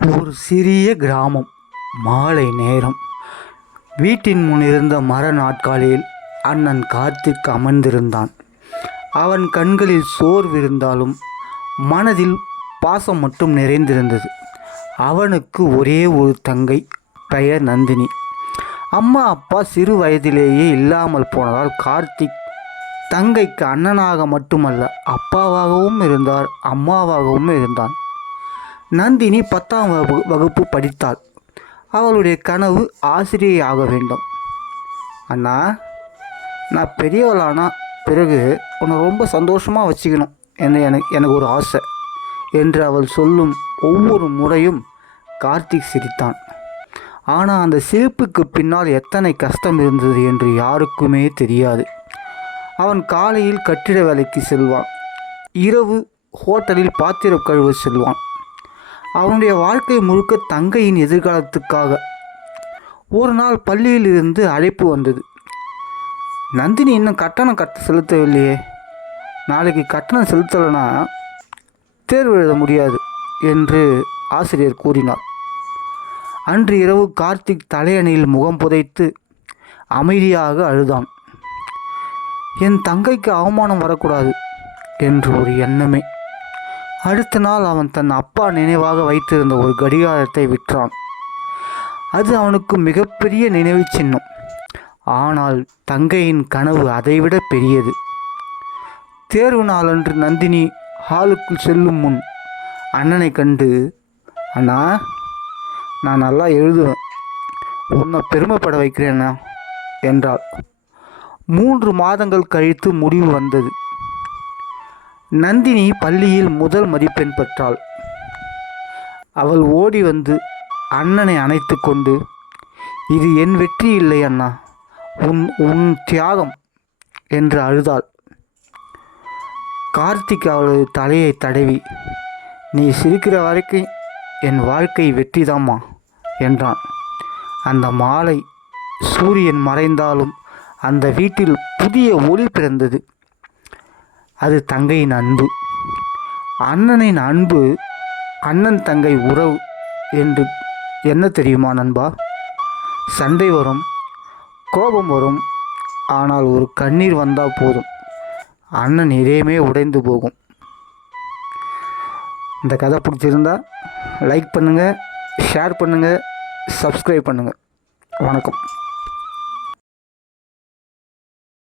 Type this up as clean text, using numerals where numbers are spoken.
ஒரு சிறிய கிராமம். மாலை நேரம். வீட்டின் முன் இருந்த மர நாட்காலியில் அண்ணன் கார்த்திக் அமர்ந்திருந்தான். அவன் கண்களில் சோர்விருந்தாலும் மனதில் பாசம் மட்டும் நிறைந்திருந்தது. அவனுக்கு ஒரே ஒரு தங்கை, பெயர் நந்தினி. அம்மா அப்பா சிறு வயதிலேயே இல்லாமல் போனதால் கார்த்திக் தங்கைக்கு அண்ணனாக மட்டுமல்ல, அப்பாவாகவும் இருந்தார், அம்மாவாகவும் இருந்தான். நந்தினி 10ஆம் வகுப்பு படித்தாள். அவளுடைய கனவு ஆசிரியை ஆக வேண்டும். அண்ணா, நான் பெரியவளானா பிறகு உன்னை ரொம்ப சந்தோஷமாக வச்சுக்கணும் என்று எனக்கு ஒரு ஆசை என்று அவள் சொல்லும் ஒவ்வொரு முறையும் கார்த்திக் சிரித்தான். ஆனால் அந்த சிரிப்புக்கு பின்னால் எத்தனை கஷ்டம் இருந்தது என்று யாருக்குமே தெரியாது. அவன் காலையில் கட்டிட வேலைக்கு செல்வான், இரவு ஹோட்டலில் பாத்திரம் கழுவ செல்வான். அவனுடைய வாழ்க்கை முழுக்க தங்கையின் எதிர்காலத்துக்காக. ஒரு நாள் பள்ளியில் இருந்து அழைப்பு வந்தது. நந்தினி இன்னும் கட்டணம் செலுத்தவில்லையே, நாளைக்கு கட்டணம் செலுத்தலைன்னா தேர்வு எழுத முடியாது என்று ஆசிரியர் கூறினார். அன்று இரவு கார்த்திக் தலையணையில் முகம் புதைத்து அமைதியாக அழுதான். என் தங்கைக்கு அவமானம் வரக்கூடாது என்று ஒரு எண்ணமே. அடுத்த நாள் அவன் தன் அப்பா நினைவாக வைத்திருந்த ஒரு கடிகாரத்தை விற்றான். அது அவனுக்கு மிகப்பெரிய நினைவு சின்னம். ஆனால் தங்கையின் கனவு அதைவிட பெரியது. தேர்வு நாளன்று நந்தினி ஹாலுக்குள் செல்லும் முன் அண்ணனை கண்டு, அண்ணா, நான் நல்லா எழுதுவேன், உன்னை பெருமைப்பட வைக்கிறேன்னா என்றாள். 3 மாதங்கள் கழித்து முடிவு வந்தது. நந்தினி பள்ளியில் முதல் மதிப்பெண் பெற்றாள். அவள் ஓடி வந்து அண்ணனை அணைத்து கொண்டு, இது என் வெற்றி இல்லை அண்ணா, உன் தியாகம் என்று அழுதாள். கார்த்திக் அவளது தலையை தடவி, நீ சிரிக்கிற வரைக்கும் என் வாழ்க்கை வெற்றிதாம்மா என்றான். அந்த மாலை சூரியன் மறைந்தாலும் அந்த வீட்டில் புதிய ஒளி பிறந்தது. அது தங்கையின் அன்பு. அண்ணனின் அன்பு, அண்ணன் தங்கை உறவு என்று என்ன தெரியுமா நண்பா? சண்டை வரும், கோபம் வரும், ஆனால் ஒரு கண்ணீர் வந்தால் போதும், அண்ணன் இதயமே உடைந்து போகும். இந்த கதை பிடிச்சிருந்தா லைக் பண்ணுங்கள், ஷேர் பண்ணுங்கள், சப்ஸ்கிரைப் பண்ணுங்கள். வணக்கம்.